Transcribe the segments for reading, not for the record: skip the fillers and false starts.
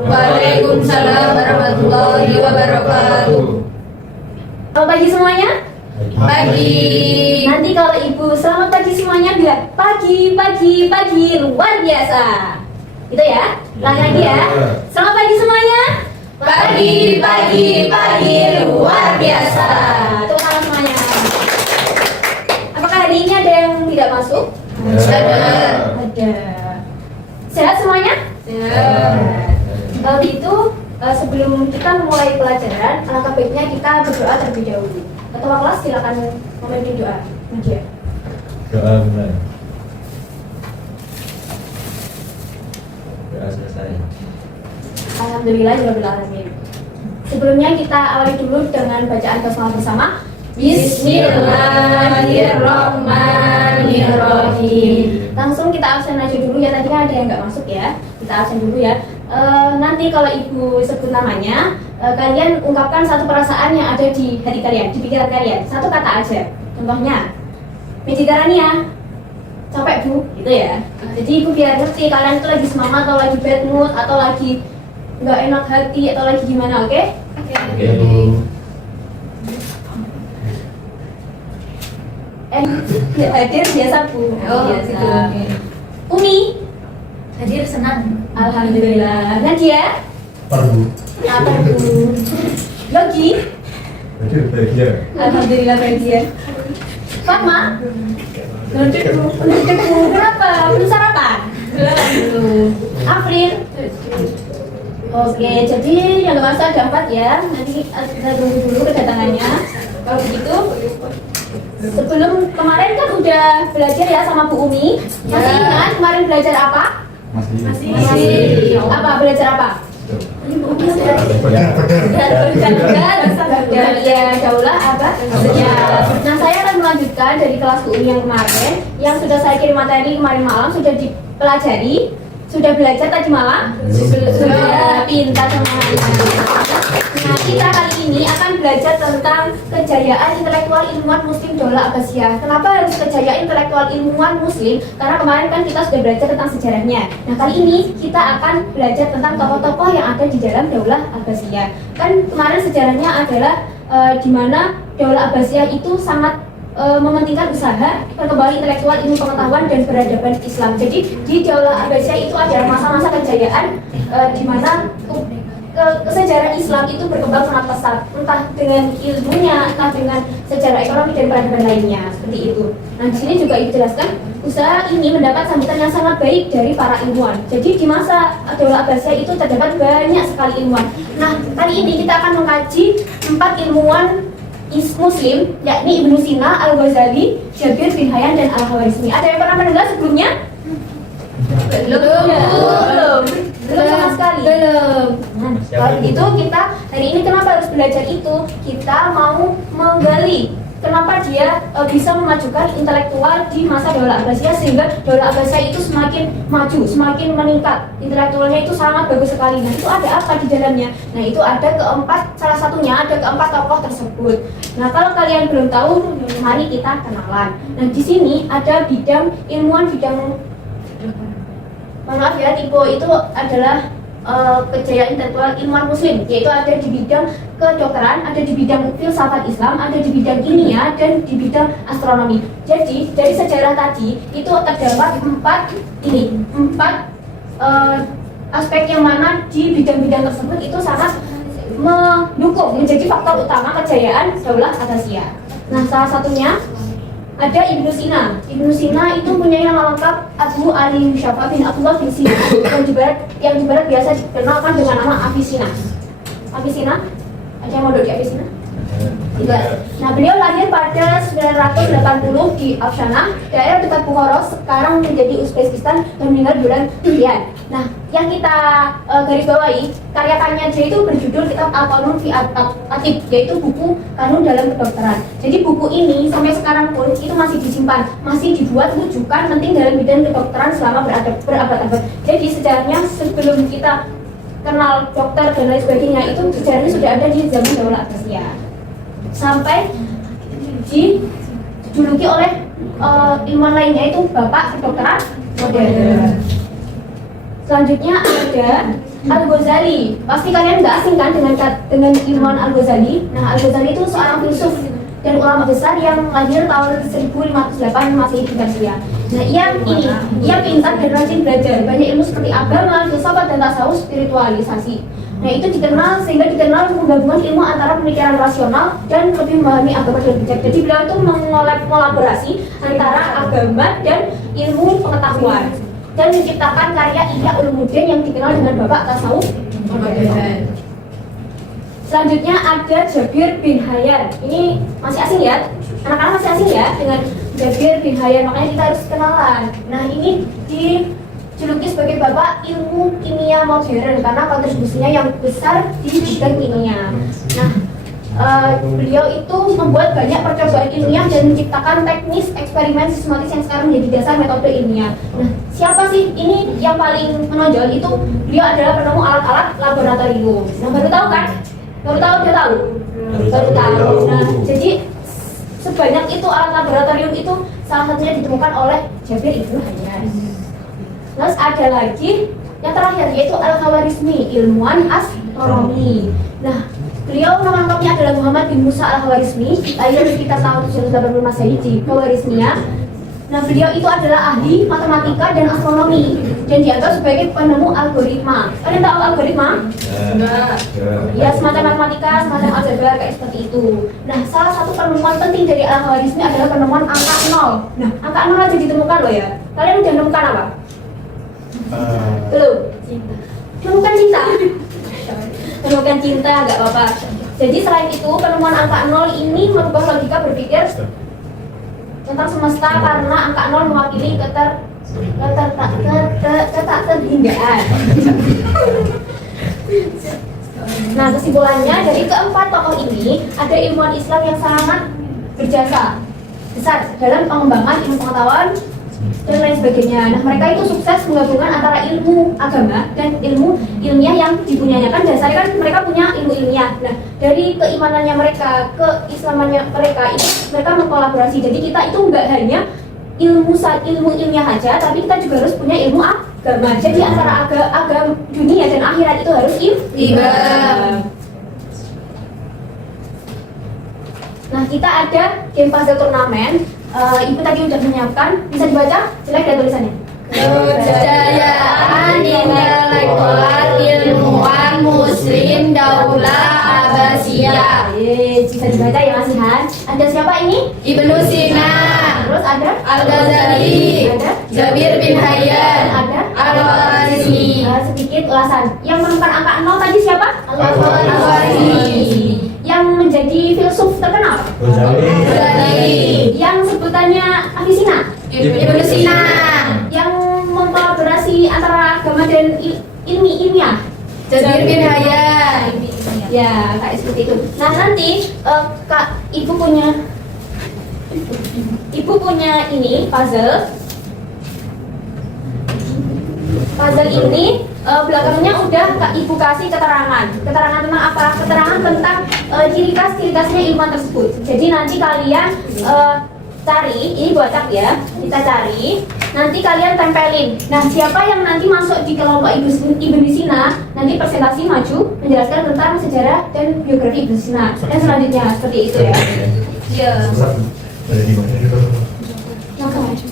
Waalaikumsalam warahmatullahi wabarakatuh. Selamat pagi semuanya. Pagi. Nanti kalau ibu selamat pagi semuanya bilang pagi, pagi, pagi luar biasa. Gitu ya. Ulangi lagi ya. Selamat pagi semuanya. Pagi, pagi, pagi luar biasa. Tepuk tangan semuanya. Apakah hari ini ada yang tidak masuk? Ada. Sehat semuanya? Kalau gitu sebelum kita memulai pelajaran, alangkah baiknya kita berdoa terlebih dahulu. Ketua kelas silakan memimpin doa. Nadia. Doa mulai. Doa selesai. Alhamdulillahirobbilalamin. Sebelumnya kita awali dulu dengan bacaan basmalah bersama. Bismillahirrahmanirrahim. Langsung kita absen aja dulu ya, tadinya ada yang nggak masuk ya. Kita absen dulu ya. Nanti kalau ibu sebut namanya, kalian ungkapkan satu perasaan yang ada di hati kalian, di pikiran kalian. Satu kata aja. Contohnya, Mediterania, capek bu, gitu ya. Jadi ibu biar ngerti kalian itu lagi semangat atau lagi bad mood atau lagi nggak enak hati atau lagi gimana, oke? Oke, Bu. Hadir biasa bu. Biasa. Umi Hadir senang. alhamdulillah. Nadia Perbu. apa bu? Logi Hadir bahagia. alhamdulillah bagian. Fatma belum kenapa? Belum sarapan? Belum. April oke, jadi yang nggak masuk ada 4 ya. Nanti kita tunggu dulu kedatangannya. Kalau begitu, sebelum kemarin kan udah belajar ya sama Bu Umi. Masih ingat kemarin belajar apa? Masih. Apa belajar apa? Ya, daulah apa? Ya. Nah, saya akan melanjutkan dari kelas Bu Umi yang kemarin, yang sudah saya kirim materi kemarin malam sudah dipelajari. Sudah belajar tadi malam? Sudah, pintar semuanya. Nah, kita kali ini akan belajar tentang kejayaan intelektual ilmuwan muslim Daulah Abbasiyah. Kenapa harus kejayaan intelektual ilmuwan muslim? Karena kemarin kan kita sudah belajar tentang sejarahnya. Nah, kali ini kita akan belajar tentang tokoh-tokoh yang ada di dalam Daulah Abbasiyah. Kan kemarin sejarahnya adalah di mana Daulah Abbasiyah itu sangat mementingkan usaha, perkembangan intelektual, ilmu pengetahuan dan peradaban Islam. Jadi di Daulah Abbasiyah itu adalah masa-masa kejayaan di mana sejarah Islam itu berkembang sangat pesat, entah dengan ilmunya, entah dengan sejarah ekonomi dan peradaban lainnya, seperti itu. Nah, di sini juga dijelaskan usaha ini mendapat sambutan yang sangat baik dari para ilmuwan. Jadi di masa Daulah Abbasiyah itu terdapat banyak sekali ilmuwan. Nah, kali ini kita akan mengkaji 4 ilmuwan Muslim, yakni Ibnu Sina, Al-Ghazali, Jabir bin Hayyan dan Al-Khwarizmi. Ada yang pernah mendengar sebelumnya? Belum sama sekali. Nah, kalau begitu kita hari ini kenapa harus belajar itu? Kita mau menggali kenapa dia bisa memajukan intelektual di masa Daulah Abbasiyah sehingga Daulah Abbasiyah itu semakin maju, semakin meningkat. Intelektualnya itu sangat bagus sekali. Nah, itu ada apa di dalamnya? Nah, itu ada salah satunya ada keempat tokoh tersebut. Nah, kalau kalian belum tahu, mari kita kenalan. Nah, di sini ada bidang ilmuwan bidang maaf ya, tipe itu adalah kejayaan intelektual ilmuwan muslim, yaitu ada di bidang kedokteran, ada di bidang filsafat Islam, ada di bidang kimia, dan di bidang astronomi. Jadi dari sejarah tadi itu terdapat 4 aspek yang mana di bidang-bidang tersebut itu sangat mendukung menjadi faktor utama kejayaan Daulah Abbasiyah. Nah, salah satunya ada Ibnu Sina. Ibnu Sina itu punya nama lengkap Abu Ali Syafa bin Abdullah bin Sina, yang di barat biasa dikenalkan dengan nama Avicenna. Avicenna? Ada yang mau di Avicenna? Tidak. Nah, beliau lahir pada 980 di Afshanah, daerah dekat Bukhara, sekarang menjadi Uzbekistan, dan meninggal bulan Julian. Nah, yang kita garis bawahi, karya-karyanya dia itu berjudul Kitab Al-Qanun fi Atib, yaitu buku kanun dalam kedokteran. Jadi buku ini sampai sekarang pun itu masih disimpan, masih dibuat rujukan penting dalam bidang kedokteran selama berabad-abad. Jadi sejarahnya sebelum kita kenal dokter dan lain sebagainya itu sejarahnya sudah ada di zaman Daulah Abbasiyah. Sampai dijuluki oleh ilmuwan lainnya itu Bapak Kedokteran Modern. Selanjutnya ada Al-Ghazali. Pasti kalian nggak asing kan dengan Imam Al-Ghazali. Nah, Al-Ghazali itu seorang filsuf dan ulama besar yang lahir tahun 1508 Masehi di Persia. Nah, ia pintar dan rajin belajar banyak ilmu seperti agama, filsafat dan tasawuf, spiritualisasi. Nah, itu sehingga dikenal menggabungkan ilmu antara pemikiran rasional dan lebih memahami agama dengan bijak. Jadi beliau itu mengolaborasi antara agama dan ilmu pengetahuan dan menciptakan karya Ihya Ulumuddin yang dikenal dengan bapak tasawuf. Selanjutnya ada Jabir bin Hayyan. Ini masih asing ya? Anak-anak masih asing ya dengan Jabir bin Hayyan, makanya kita harus kenalan. Nah, ini dijuluki sebagai bapak ilmu kimia modern karena kontribusinya yang besar di bidang kimia. Nah, beliau itu membuat banyak percobaan ilmiah dan menciptakan teknis eksperimen sistematis yang sekarang menjadi dasar metode ilmiah. Nah, siapa sih ini yang paling menonjol? Itu beliau adalah penemu alat-alat laboratorium. Nah, baru tahu kan? Baru tahu. Nah, jadi sebanyak itu alat laboratorium itu salah satunya ditemukan oleh Jabir ibnu Hayyan. Terus ada lagi yang terakhir yaitu Al-Khawarizmi, ilmuwan astronomi. Nah, beliau nama lengkapnya adalah Muhammad bin Musa Al-Khawarizmi, lahir sekitar tahun 780 Masehi di Khawarizmia. Nah, beliau itu adalah ahli matematika dan astronomi dan dianggap sebagai penemu algoritma. Kalian tahu algoritma? Ya, semacam matematika, semacam aljabar kayak seperti itu. Nah, salah satu penemuan penting dari Al-Khawarizmi adalah penemuan angka 0. Nah, angka 0 aja ditemukan loh ya. Kalian udah menemukan apa? Belum? Menemukan cinta. Menemukan cinta, nggak apa-apa. Jadi selain itu, penemuan angka 0 ini merubah logika berpikir tentang semesta karena angka 0 mewakili keterhindaan. Nah, kesimpulannya dari keempat tokoh ini ada ilmuwan Islam yang sangat berjasa besar dalam pengembangan ilmu pengetahuan dan lain sebagainya. Nah, mereka itu sukses menggabungkan antara ilmu agama dan ilmu ilmiah yang dipunyanya. Kan dasarnya kan mereka punya ilmu ilmiah. Nah, dari keimanannya mereka, keislamannya mereka itu mereka mengkolaborasi. Jadi kita itu nggak hanya ilmu ilmiah aja, tapi kita juga harus punya ilmu agama. Jadi antara agama dunia dan akhirat itu harus imbang. Nah, kita ada game puzzle turnamen. Ibu tadi udah menyiapkan, bisa dibaca? Jelek ya tulisannya. Kejayaan intelektual ilmuwan Muslim Daulah Abbasiyah. Bisa dibaca ya Mas Ihan. Ada siapa ini? Ibnu Sina, Terus ada Al-Ghazali, Ada Jabir bin Hayyan, Ada Al-Khawarizmi. sedikit ulasan. Yang menemukan angka 0 tadi siapa? Al-Khawarizmi. Yang menjadi filsuf terkenal. Ghazali, Yang sebutannya Avicenna. Ibnu Sina, Yang mengkolaborasi antara agama dan ilmiah. Jabir bin Hayyan. Ya, kayak seperti itu. Nah, nanti Kak, Ibu punya ini puzzle. Puzzle ini belakangnya udah Kak Ibu kasih keterangan tentang apa? Keterangan tentang ciri khasnya ilmuwan tersebut. Jadi nanti kalian cari, ini buat cap ya, kita cari. Nanti kalian tempelin. Nah, siapa yang nanti masuk di kelompok Ibnu Sina, nanti presentasi maju menjelaskan tentang sejarah dan biografi Ibnu Sina dan selanjutnya seperti itu ya. Ya. Ada di mana? Langsung maju.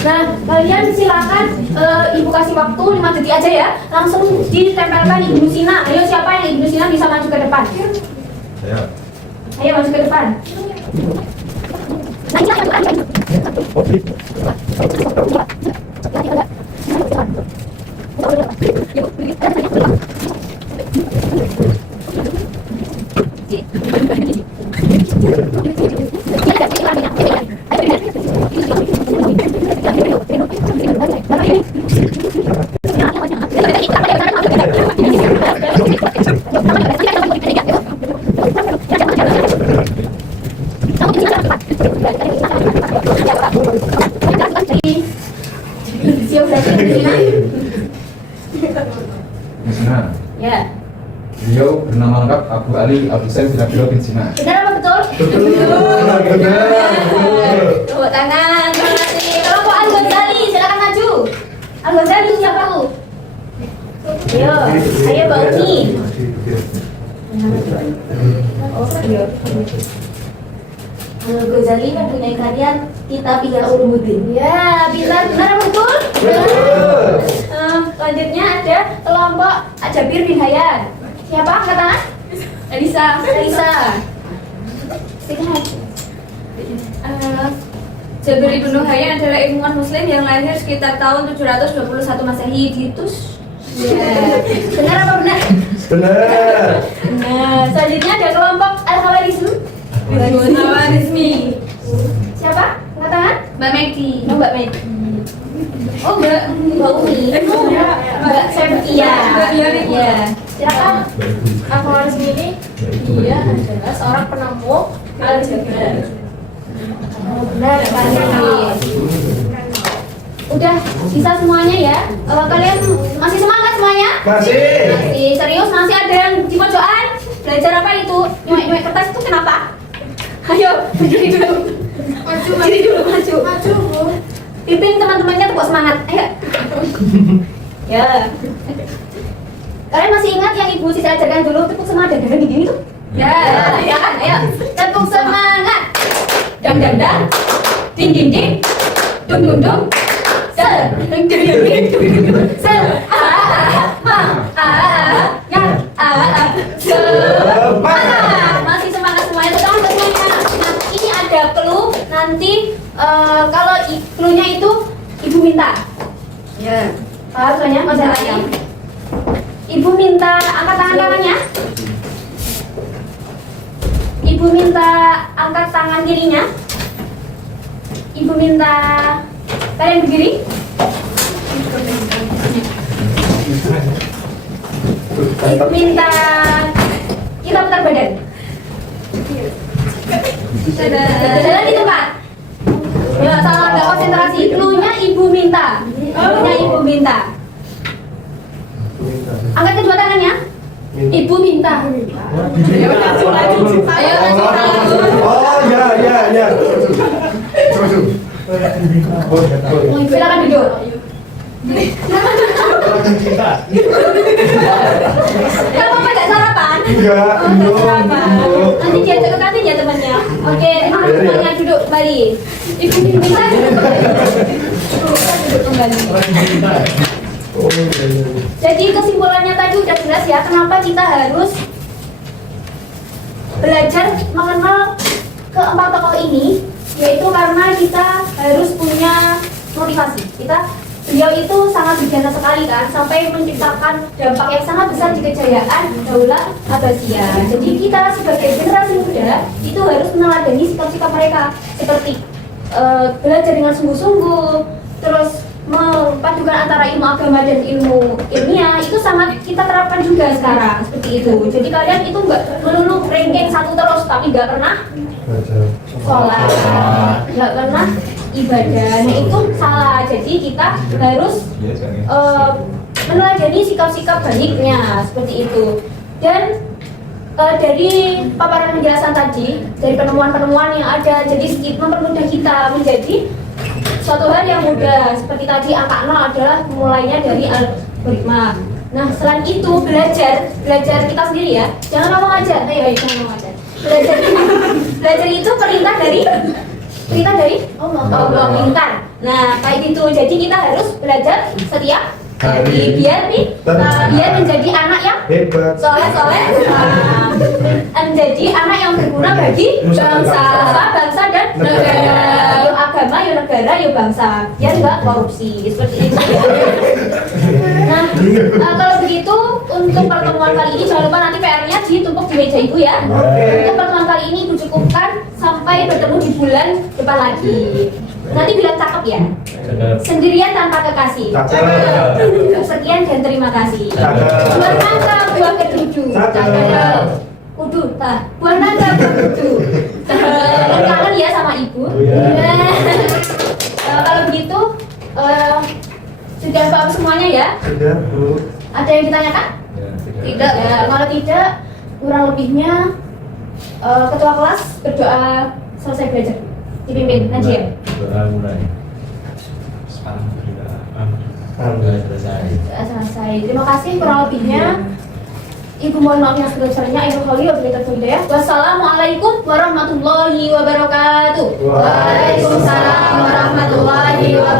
Nah, kalian silakan Ibu kasih waktu 5 detik aja ya. Langsung ditempelkan Ibnu Sina. Ayo, siapa yang Ibnu Sina bisa maju ke depan? Saya. Ayo maju ke depan. Siap berarti Cina? Cina. Ya. Beliau bernama lengkap Abu Ali Abu Sain Bilabilo bin Cina. Benar apa betul? Benar. Tepuk tangan, terima kasih. Kelompok Al-Ghazali, silakan maju. Al-Ghazali siapa lu? Ayo, ayo Mbak Umi. Oh, iya. Al-Ghazali kan punya karya Kitab Ihya Ulumuddin. Ya, benar apa betul? Selanjutnya ada kelompok Jabir bin Hayyan. Siapa? Angkat tangan. Elisa. Silakan. Jabir bin Hayyan adalah ilmuwan muslim yang lahir sekitar tahun 721 Masehi di Tus. Ya. Benar apa benar? Benar. Nah, selanjutnya ada kelompok Al-Khawarizmi. Al-Khawarizmi. Siapa? Angkat tangan. Mbak Megi. Oh, Mbak Med. Oh, Mbak Umi. Mbak Septia. Iya. Silakan. Al-Khawarizmi ini dia adalah seorang penemu aljabar. Benar, Pak. Udah bisa semuanya ya. Kalian masih semangat semuanya? Masih. Masih serius? Masih ada yang di pojokan? Belajar apa itu? Nyuek-nyuek kertas itu kenapa? Ayo, berdiri dulu. Berdiri dulu, maju. Bu. Pimpin teman-temannya untuk semangat. Ayo. Ya. Kalian masih ingat yang Ibu Sisi ajarkan dulu tepuk semangat dan gini tuh? Ya kan? Ayo. Tepuk semangat. Dang dang dang. Ding ding ding. Dung dung dung. Sel. Ding ding ding. Sel. Semangat. Masih semangat semuanya. Tolong semuanya. Nah, ini ada clue. Nanti kalau clue-nya itu Ibu minta. Ya. Paham soalnya masalahnya? Ibu minta angkat tangan kanannya. Ibu minta angkat tangan kirinya. Ibu minta kalian berdiri. Ibu minta kita putar badan. Jalan di tempat. Ya, salah nggak konsentrasi. Clue-nya Ibu minta. Clue-nya Ibu minta. Angkat kedua tangannya. Ibu minta. Ayo kasih tahu. Oh ya. Silakan duduk. Kamu nggak sarapan? Enggak. Nggak sarapan. Nanti dia ke kantin ya temannya. Oke, terima kasih semuanya duduk kembali. Ibu minta duduk kembali. Duduk kembali. Jadi kesimpulannya tadi udah jelas ya, kenapa kita harus belajar mengenal keempat tokoh ini, yaitu karena kita harus punya motivasi. Beliau itu sangat bijaksana sekali kan, sampai menciptakan dampak yang sangat besar di kejayaan Daulah Abbasiyah. Jadi kita sebagai generasi muda itu harus meneladani sikap-sikap mereka, seperti belajar dengan sungguh-sungguh, terus memadukan antara ilmu agama dan ilmu ilmiah, itu sangat kita terapkan juga sekarang seperti itu. Jadi kalian itu nggak melulu ranking 1 terus tapi nggak pernah sholat, nggak pernah ibadah. Nah itu salah. Jadi kita harus meneladani sikap-sikap baiknya seperti itu. Dan dari paparan penjelasan tadi, dari penemuan-penemuan yang ada, jadi mempermudah kita menjadi suatu hal yang mudah. Seperti tadi angka 0 adalah mulainya dari algoritma. Nah selain itu belajar kita sendiri ya, jangan ngomong aja. Ayo jangan ngomong aja. Belajar itu perintah dari Allah pintar. Nah kayak gitu. Jadi kita harus belajar setiap hari biar menjadi anak yang hebat, soleh, menjadi anak yang berguna bagi bangsa dan negara. Yuk agama, yuk negara, yuk bangsa. Biar nggak korupsi seperti itu. Nah, kalau begitu untuk pertemuan kali ini jangan lupa nanti PR-nya ditumpuk di meja ibu ya. Untuk pertemuan kali ini cucukkan sampai bertemu di bulan depan lagi. Nanti bilang cakep ya. Sendirian tanpa kekasih. Sekian dan terima kasih. Buah nangka, buah ketujuh. Buah nangka, buah ketujuh. Kangen ya sama ibu. Oh, iya. Kalau begitu sudah paham semuanya ya? Sudah, Bu. Ada yang ditanyakan? Ya, Tidak. Ya, kalau tidak, kurang lebihnya ketua kelas berdoa selesai belajar. Dipimpin Najib. Doa mulai. Amin. Selesai. Terima kasih kurang lebihnya. Ibu mohon maaf yang sebesar-besarnya. Akhirul qawli wa billahi hidayah. Wassalamualaikum warahmatullahi wabarakatuh. Waalaikumsalam warahmatullahi wabarakatuh.